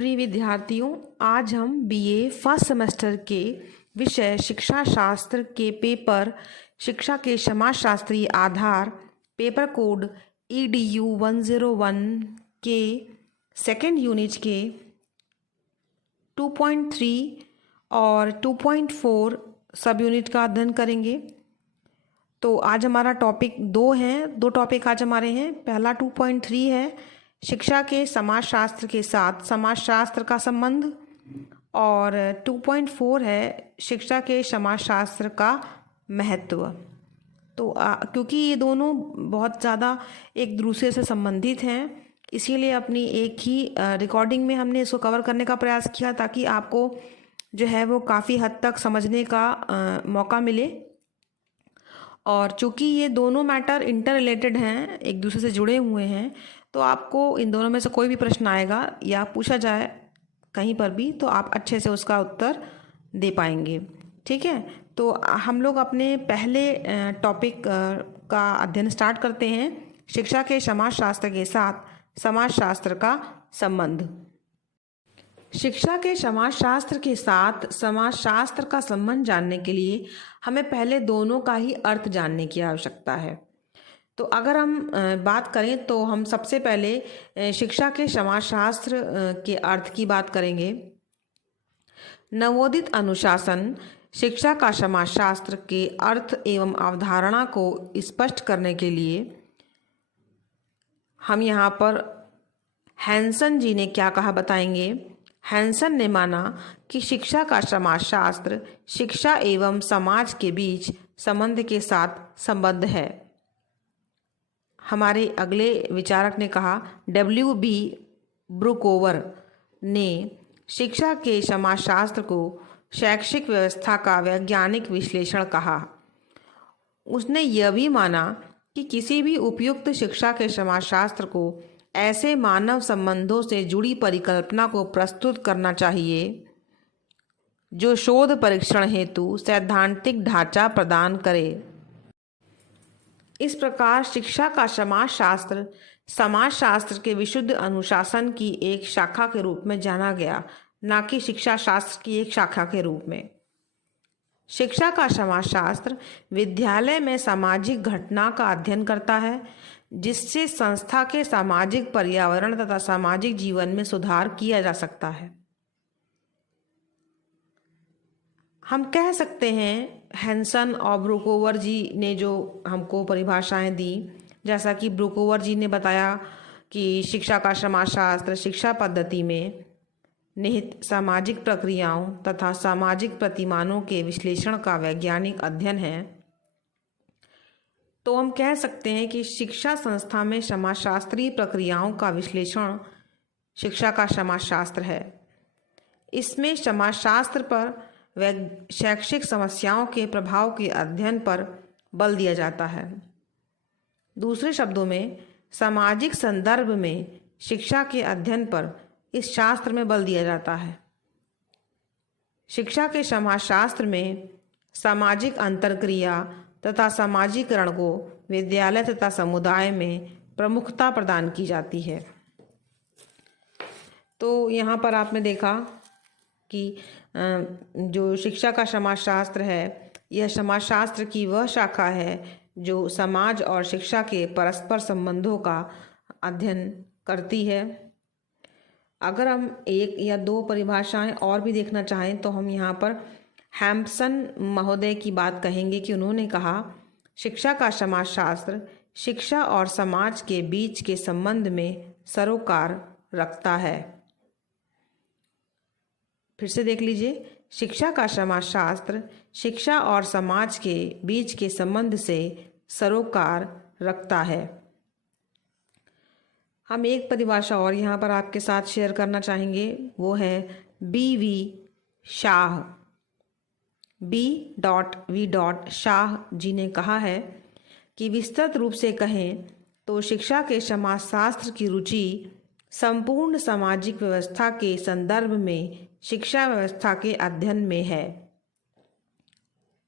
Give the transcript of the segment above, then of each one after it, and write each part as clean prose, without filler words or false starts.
प्रिय विद्यार्थियों, आज हम बीए फर्स्ट सेमेस्टर के विषय शिक्षा शास्त्र के पेपर शिक्षा के समाजशास्त्रीय आधार पेपर कोड EDU 101 के सेकेंड यूनिट के 2.3 और 2.4 सब यूनिट का अध्ययन करेंगे। तो आज हमारा टॉपिक दो टॉपिक आज हमारे हैं। पहला 2.3 है शिक्षा के समाजशास्त्र के साथ समाजशास्त्र का संबंध, और 2.4 है शिक्षा के समाजशास्त्र का महत्व। तो क्योंकि ये दोनों बहुत ज़्यादा एक दूसरे से संबंधित हैं, इसीलिए अपनी एक ही रिकॉर्डिंग में हमने इसको कवर करने का प्रयास किया ताकि आपको जो है वो काफ़ी हद तक समझने का मौका मिले। और चूँकि ये दोनों मैटर इंटर रिलेटेड हैं, एक दूसरे से जुड़े हुए हैं, तो आपको इन दोनों में से कोई भी प्रश्न आएगा या पूछा जाए कहीं पर भी तो आप अच्छे से उसका उत्तर दे पाएंगे। ठीक है, तो हम लोग अपने पहले टॉपिक का अध्ययन स्टार्ट करते हैं, शिक्षा के समाजशास्त्र के साथ समाजशास्त्र का संबंध। शिक्षा के समाजशास्त्र के साथ समाजशास्त्र का संबंध जानने के लिए हमें पहले दोनों का ही अर्थ जानने की आवश्यकता है। तो अगर हम बात करें तो हम सबसे पहले शिक्षा के समाजशास्त्र के अर्थ की बात करेंगे। नवोदित अनुशासन शिक्षा का समाजशास्त्र के अर्थ एवं अवधारणा को स्पष्ट करने के लिए हम यहाँ पर हैंसन जी ने क्या कहा बताएंगे। हैंसन ने माना कि शिक्षा का समाजशास्त्र शिक्षा एवं समाज के बीच संबंध के साथ संबद्ध है। हमारे अगले विचारक ने कहा WB ब्रुकोवर ने शिक्षा के समाजशास्त्र को शैक्षिक व्यवस्था का वैज्ञानिक विश्लेषण कहा। उसने यह भी माना कि किसी भी उपयुक्त शिक्षा के समाजशास्त्र को ऐसे मानव संबंधों से जुड़ी परिकल्पना को प्रस्तुत करना चाहिए जो शोध परीक्षण हेतु सैद्धांतिक ढांचा प्रदान करे। इस प्रकार शिक्षा का समाजशास्त्र समाजशास्त्र के विशुद्ध अनुशासन की एक शाखा के रूप में जाना गया, न कि शिक्षा शास्त्र की एक शाखा के रूप में। शिक्षा का समाजशास्त्र विद्यालय में सामाजिक घटना का अध्ययन करता है, जिससे संस्था के सामाजिक पर्यावरण तथा सामाजिक जीवन में सुधार किया जा सकता है। हम कह सकते हैं हैंसन और ब्रुकोवर जी ने जो हमको परिभाषाएं दी, जैसा कि ब्रुकोवर जी ने बताया कि शिक्षा का समाजशास्त्र शिक्षा पद्धति में निहित सामाजिक प्रक्रियाओं तथा सामाजिक प्रतिमानों के विश्लेषण का वैज्ञानिक अध्ययन है। तो हम कह सकते हैं कि शिक्षा संस्था में समाजशास्त्रीय प्रक्रियाओं का विश्लेषण शिक्षा का समाजशास्त्र है। इसमें समाजशास्त्र पर शैक्षिक समस्याओं के प्रभाव के अध्ययन पर बल दिया जाता है। दूसरे शब्दों में सामाजिक संदर्भ में शिक्षा के अध्ययन पर इस शास्त्र में बल दिया जाता है। शिक्षा के समाजशास्त्र में सामाजिक अंतरक्रिया तथा सामाजिकरण को विद्यालय तथा समुदाय में प्रमुखता प्रदान की जाती है। तो यहाँ पर आपने देखा कि जो शिक्षा का समाजशास्त्र है, यह समाजशास्त्र की वह शाखा है जो समाज और शिक्षा के परस्पर संबंधों का अध्ययन करती है। अगर हम एक या दो परिभाषाएं और भी देखना चाहें तो हम यहाँ पर हैम्सन महोदय की बात कहेंगे कि उन्होंने कहा शिक्षा का समाजशास्त्र शिक्षा और समाज के बीच के संबंध में सरोकार रखता है। फिर से देख लीजिए, शिक्षा का समाजशास्त्र शिक्षा और समाज के बीच के संबंध से सरोकार रखता है। हम एक परिभाषा और यहाँ पर आपके साथ शेयर करना चाहेंगे, वो है BV शाह। B.V. शाह जी ने कहा है कि विस्तृत रूप से कहें तो शिक्षा के समाजशास्त्र की रुचि संपूर्ण सामाजिक व्यवस्था के संदर्भ में शिक्षा व्यवस्था के अध्ययन में है।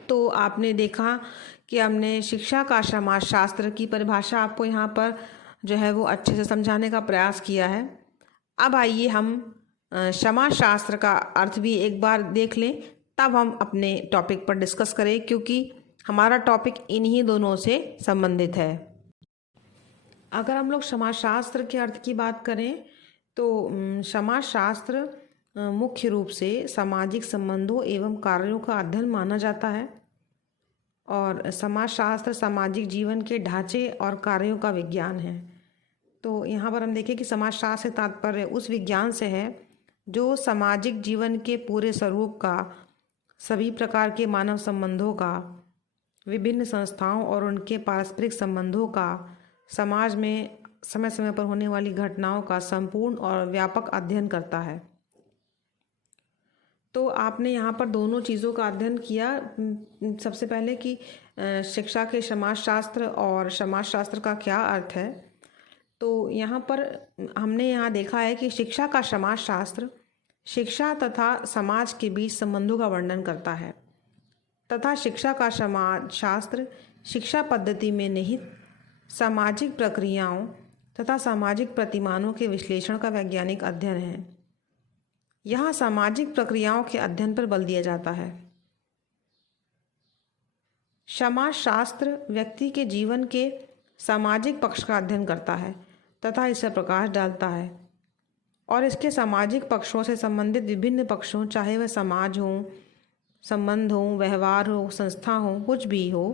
तो आपने देखा कि हमने शिक्षा का समाजशास्त्र की परिभाषा आपको यहाँ पर जो है वो अच्छे से समझाने का प्रयास किया है। अब आइए हम समाज शास्त्र का अर्थ भी एक बार देख लें, तब हम अपने टॉपिक पर डिस्कस करें, क्योंकि हमारा टॉपिक इन्हीं दोनों से संबंधित है। अगर हम लोग समाजशास्त्र के अर्थ की बात करें तो समाजशास्त्र मुख्य रूप से सामाजिक संबंधों एवं कार्यों का अध्ययन माना जाता है, और समाजशास्त्र सामाजिक जीवन के ढांचे और कार्यों का विज्ञान है। तो यहाँ पर हम देखें कि समाजशास्त्र से तात्पर्य उस विज्ञान से है जो सामाजिक जीवन के पूरे स्वरूप का, सभी प्रकार के मानव संबंधों का, विभिन्न संस्थाओं और उनके पारस्परिक संबंधों का, समाज में समय समय पर होने वाली घटनाओं का संपूर्ण और व्यापक अध्ययन करता है। तो आपने यहाँ पर दोनों चीज़ों का अध्ययन किया। सबसे पहले कि शिक्षा के समाजशास्त्र और समाजशास्त्र का क्या अर्थ है। तो यहाँ पर हमने यहाँ देखा है कि शिक्षा का समाजशास्त्र शिक्षा तथा समाज के बीच संबंधों का वर्णन करता है, तथा शिक्षा का समाजशास्त्र शिक्षा पद्धति में निहित सामाजिक प्रक्रियाओं तथा सामाजिक प्रतिमानों के विश्लेषण का वैज्ञानिक अध्ययन है। यहाँ सामाजिक प्रक्रियाओं के अध्ययन पर बल दिया जाता है। समाजशास्त्र व्यक्ति के जीवन के सामाजिक पक्ष का अध्ययन करता है तथा इस पर प्रकाश डालता है, और इसके सामाजिक पक्षों से संबंधित विभिन्न पक्षों, चाहे वह समाज हो, संबंध हो, व्यवहार हो, संस्था हो, कुछ भी हो,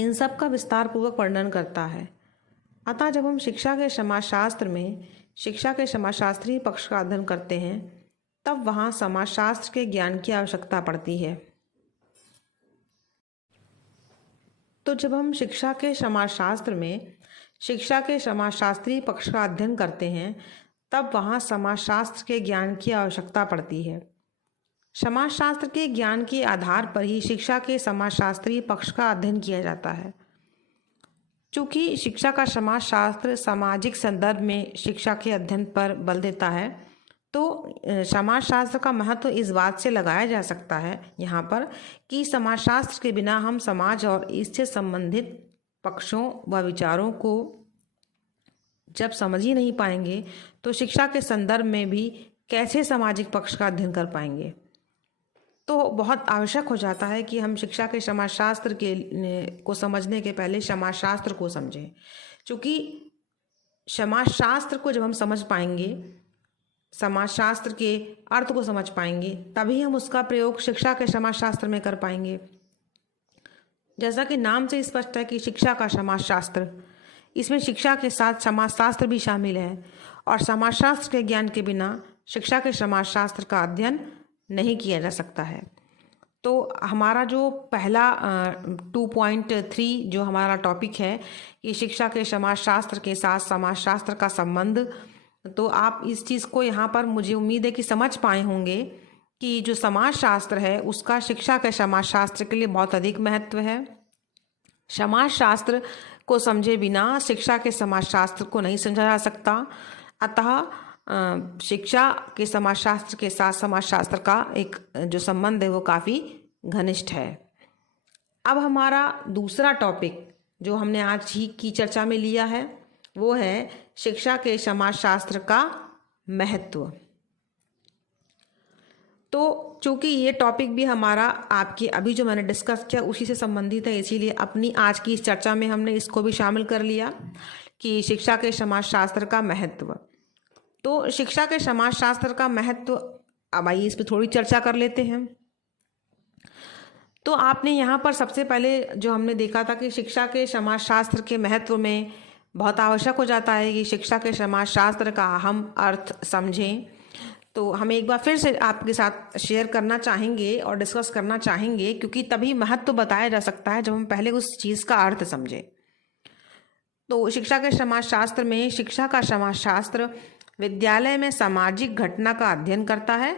इन सब का विस्तार पूर्वक वर्णन करता है। अतः जब हम शिक्षा के समाजशास्त्र में शिक्षा के समाजशास्त्रीय पक्ष का अध्ययन करते हैं, तब वहाँ समाजशास्त्र के ज्ञान की आवश्यकता पड़ती है। तो जब हम शिक्षा के समाजशास्त्र में शिक्षा के समाजशास्त्रीय पक्ष का अध्ययन करते हैं, तब वहाँ समाजशास्त्र के ज्ञान की आवश्यकता पड़ती है। समाजशास्त्र के ज्ञान के आधार पर ही शिक्षा के समाजशास्त्रीय पक्ष का अध्ययन किया जाता है। चूँकि शिक्षा का समाजशास्त्र सामाजिक संदर्भ में शिक्षा के अध्ययन पर बल देता है, तो समाजशास्त्र का महत्व इस बात से लगाया जा सकता है यहाँ पर कि समाजशास्त्र के बिना हम समाज और इससे संबंधित पक्षों व विचारों को जब समझ ही नहीं पाएंगे, तो शिक्षा के संदर्भ में भी कैसे सामाजिक पक्ष का अध्ययन कर पाएंगे। तो बहुत आवश्यक हो जाता है कि हम शिक्षा के समाजशास्त्र को समझने के पहले समाजशास्त्र को समझें, क्योंकि समाजशास्त्र को जब हम समझ पाएंगे, समाजशास्त्र के अर्थ को समझ पाएंगे, तभी हम उसका प्रयोग शिक्षा के समाजशास्त्र में कर पाएंगे। जैसा कि नाम से स्पष्ट है कि शिक्षा का समाजशास्त्र, इसमें शिक्षा के साथ समाजशास्त्र भी शामिल है, और समाजशास्त्र के ज्ञान के बिना शिक्षा के समाजशास्त्र का अध्ययन नहीं किया जा सकता है। तो हमारा जो पहला 2.3 जो हमारा टॉपिक है कि शिक्षा के समाजशास्त्र के साथ समाजशास्त्र का संबंध, तो आप इस चीज़ को यहाँ पर मुझे उम्मीद है कि समझ पाए होंगे कि जो समाजशास्त्र है उसका शिक्षा के समाजशास्त्र के लिए बहुत अधिक महत्व है। समाजशास्त्र को समझे बिना शिक्षा के समाजशास्त्र को नहीं समझा जा सकता। अतः शिक्षा के समाजशास्त्र के साथ समाजशास्त्र का एक जो संबंध है वो काफ़ी घनिष्ठ है। अब हमारा दूसरा टॉपिक जो हमने आज ही की चर्चा में लिया है वो है शिक्षा के समाजशास्त्र का महत्व। तो चूँकि ये टॉपिक भी हमारा आपकी अभी जो मैंने डिस्कस किया उसी से संबंधित है, इसीलिए अपनी आज की इस चर्चा में हमने इसको भी शामिल कर लिया कि शिक्षा के समाजशास्त्र का महत्व। तो शिक्षा के समाजशास्त्र का महत्व, अब आइए इस पर थोड़ी चर्चा कर लेते हैं। तो आपने यहाँ पर सबसे पहले जो हमने देखा था कि शिक्षा के समाजशास्त्र के महत्व में बहुत आवश्यक हो जाता है कि शिक्षा के समाजशास्त्र का हम अर्थ समझें। तो हम एक बार फिर से आपके साथ शेयर करना चाहेंगे और डिस्कस करना चाहेंगे, क्योंकि तभी महत्व बताया जा सकता है जब हम पहले उस चीज़ का अर्थ समझें। तो शिक्षा के समाजशास्त्र में शिक्षा का समाजशास्त्र विद्यालय में सामाजिक घटना का अध्ययन करता है,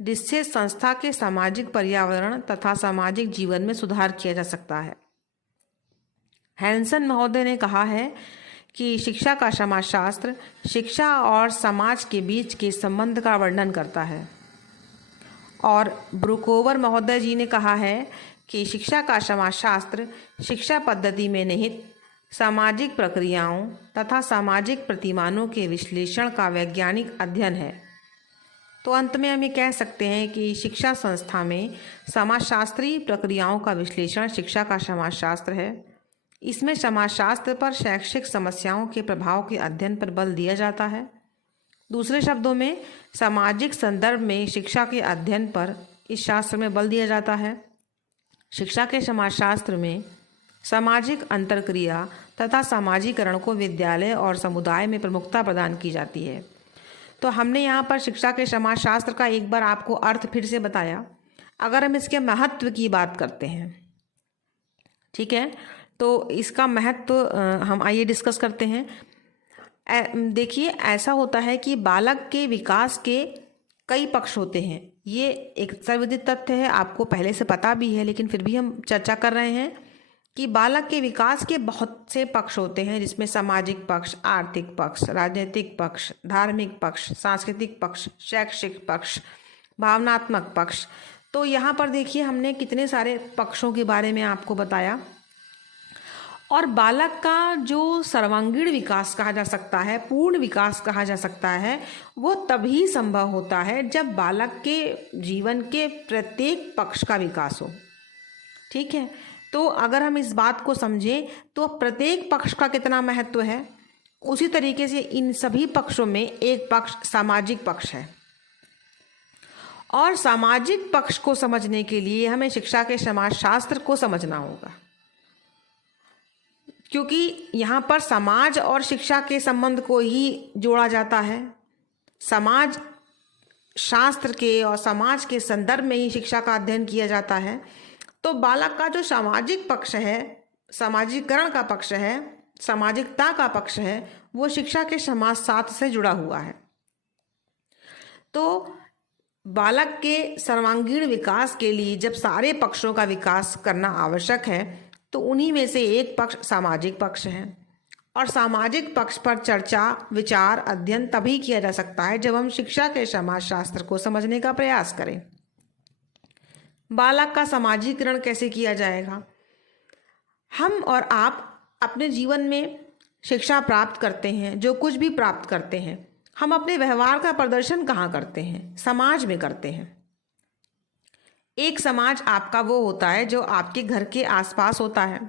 जिससे संस्था के सामाजिक पर्यावरण तथा सामाजिक जीवन में सुधार किया जा सकता है। हैंसन महोदय ने कहा है कि शिक्षा का समाजशास्त्र शिक्षा और समाज के बीच के संबंध का वर्णन करता है, और ब्रुकोवर महोदय जी ने कहा है कि शिक्षा का समाजशास्त्र शिक्षा पद्धति में निहित सामाजिक प्रक्रियाओं तथा सामाजिक प्रतिमानों के विश्लेषण का वैज्ञानिक अध्ययन है। तो अंत में हम ये कह सकते हैं कि शिक्षा संस्था में समाजशास्त्रीय प्रक्रियाओं का विश्लेषण शिक्षा का समाजशास्त्र है। इसमें समाजशास्त्र पर शैक्षिक समस्याओं के प्रभाव के अध्ययन पर बल दिया जाता है। दूसरे शब्दों में सामाजिक संदर्भ में शिक्षा के अध्ययन पर इस शास्त्र में बल दिया जाता है। शिक्षा के समाजशास्त्र में सामाजिक अंतर्क्रिया तथा सामाजिकरण को विद्यालय और समुदाय में प्रमुखता प्रदान की जाती है। तो हमने यहाँ पर शिक्षा के समाजशास्त्र का एक बार आपको अर्थ फिर से बताया। अगर हम इसके महत्व की बात करते हैं, ठीक है, तो इसका महत्व हम आइए डिस्कस करते हैं। देखिए, ऐसा होता है कि बालक के विकास के कई पक्ष होते हैं। ये एक सर्वविदित तथ्य है, आपको पहले से पता भी है, लेकिन फिर भी हम चर्चा कर रहे हैं कि बालक के विकास के बहुत से पक्ष होते हैं, जिसमें सामाजिक पक्ष, आर्थिक पक्ष, राजनीतिक पक्ष, धार्मिक पक्ष, सांस्कृतिक पक्ष, शैक्षिक पक्ष, भावनात्मक पक्ष। तो यहाँ पर देखिए, हमने कितने सारे पक्षों के बारे में आपको बताया। और बालक का जो सर्वांगीण विकास कहा जा सकता है, पूर्ण विकास कहा जा सकता है, वो तभी संभव होता है जब बालक के जीवन के प्रत्येक पक्ष का विकास हो। ठीक है, तो अगर हम इस बात को समझें तो प्रत्येक पक्ष का कितना महत्व है, उसी तरीके से इन सभी पक्षों में एक पक्ष सामाजिक पक्ष है। और सामाजिक पक्ष को समझने के लिए हमें शिक्षा के समाजशास्त्र को समझना होगा, क्योंकि यहाँ पर समाज और शिक्षा के संबंध को ही जोड़ा जाता है। समाज शास्त्र के और समाज के संदर्भ में ही शिक्षा का अध्ययन किया जाता है। तो बालक का जो सामाजिक पक्ष है, सामाजिकरण का पक्ष है, सामाजिकता का पक्ष है, वो शिक्षा के समाजशास्त्र से जुड़ा हुआ है। तो बालक के सर्वांगीण विकास के लिए जब सारे पक्षों का विकास करना आवश्यक है, तो उन्हीं में से एक पक्ष सामाजिक पक्ष है। और सामाजिक पक्ष पर चर्चा, विचार, अध्ययन तभी किया जा सकता है जब हम शिक्षा के समाजशास्त्र को समझने का प्रयास करें। बालक का समाजीकरण कैसे किया जाएगा? हम और आप अपने जीवन में शिक्षा प्राप्त करते हैं, जो कुछ भी प्राप्त करते हैं, हम अपने व्यवहार का प्रदर्शन कहाँ करते हैं? समाज में करते हैं। एक समाज आपका वो होता है जो आपके घर के आसपास होता है।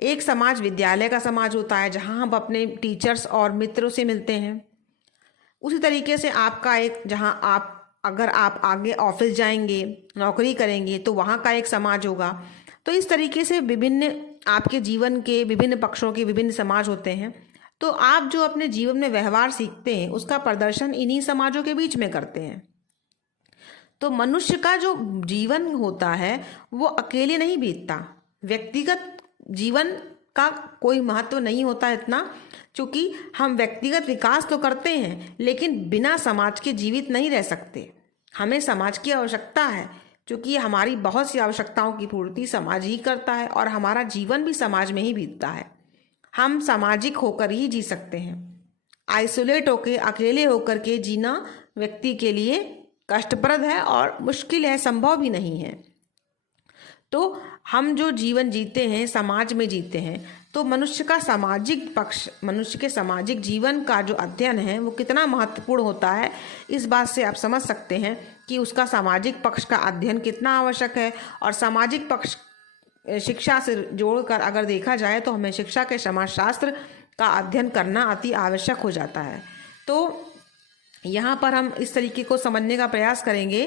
एक समाज विद्यालय का समाज होता है, जहाँ हम अपने टीचर्स और मित्रों से मिलते हैं। उसी तरीके से आपका एक, जहाँ आप अगर आप आगे ऑफिस जाएंगे, नौकरी करेंगे, तो वहाँ का एक समाज होगा। तो इस तरीके से विभिन्न आपके जीवन के विभिन्न पक्षों के विभिन्न समाज होते हैं। तो आप जो अपने जीवन में व्यवहार सीखते हैं, उसका प्रदर्शन इन्हीं समाजों के बीच में करते हैं। तो मनुष्य का जो जीवन होता है वो अकेले नहीं बीतता। व्यक्तिगत जीवन का कोई महत्व नहीं होता इतना, क्योंकि हम व्यक्तिगत विकास तो करते हैं, लेकिन बिना समाज के जीवित नहीं रह सकते। हमें समाज की आवश्यकता है, क्योंकि हमारी बहुत सी आवश्यकताओं की पूर्ति समाज ही करता है और हमारा जीवन भी समाज में ही बीतता है। हम सामाजिक होकर ही जी सकते हैं। आइसोलेट होकर, अकेले होकर के जीना व्यक्ति के लिए कष्टप्रद है और मुश्किल है, संभव भी नहीं है। तो हम जो जीवन जीते हैं, समाज में जीते हैं, तो मनुष्य का सामाजिक पक्ष, मनुष्य के सामाजिक जीवन का जो अध्ययन है वो कितना महत्वपूर्ण होता है, इस बात से आप समझ सकते हैं कि उसका सामाजिक पक्ष का अध्ययन कितना आवश्यक है। और सामाजिक पक्ष शिक्षा से जोड़कर अगर देखा जाए तो हमें शिक्षा के समाजशास्त्र का अध्ययन करना अति आवश्यक हो जाता है। तो यहाँ पर हम इस तरीके को समझने का प्रयास करेंगे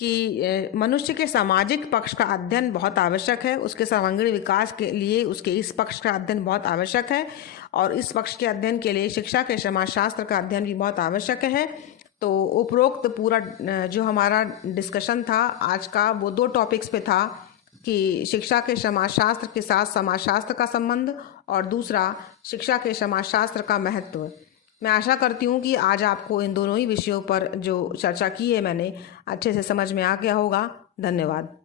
कि मनुष्य के सामाजिक पक्ष का अध्ययन बहुत आवश्यक है। उसके सर्वांगीण विकास के लिए उसके इस पक्ष का अध्ययन बहुत आवश्यक है, और इस पक्ष के अध्ययन के लिए शिक्षा के समाजशास्त्र का अध्ययन भी बहुत आवश्यक है। तो उपरोक्त पूरा जो हमारा डिस्कशन था आज का, वो 2 टॉपिक्स पे था कि शिक्षा के समाजशास्त्र के साथ समाजशास्त्र का संबंध, और दूसरा शिक्षा के समाजशास्त्र का महत्व। मैं आशा करती हूँ कि आज आपको इन दोनों ही विषयों पर जो चर्चा की है मैंने, अच्छे से समझ में आ गया होगा। धन्यवाद।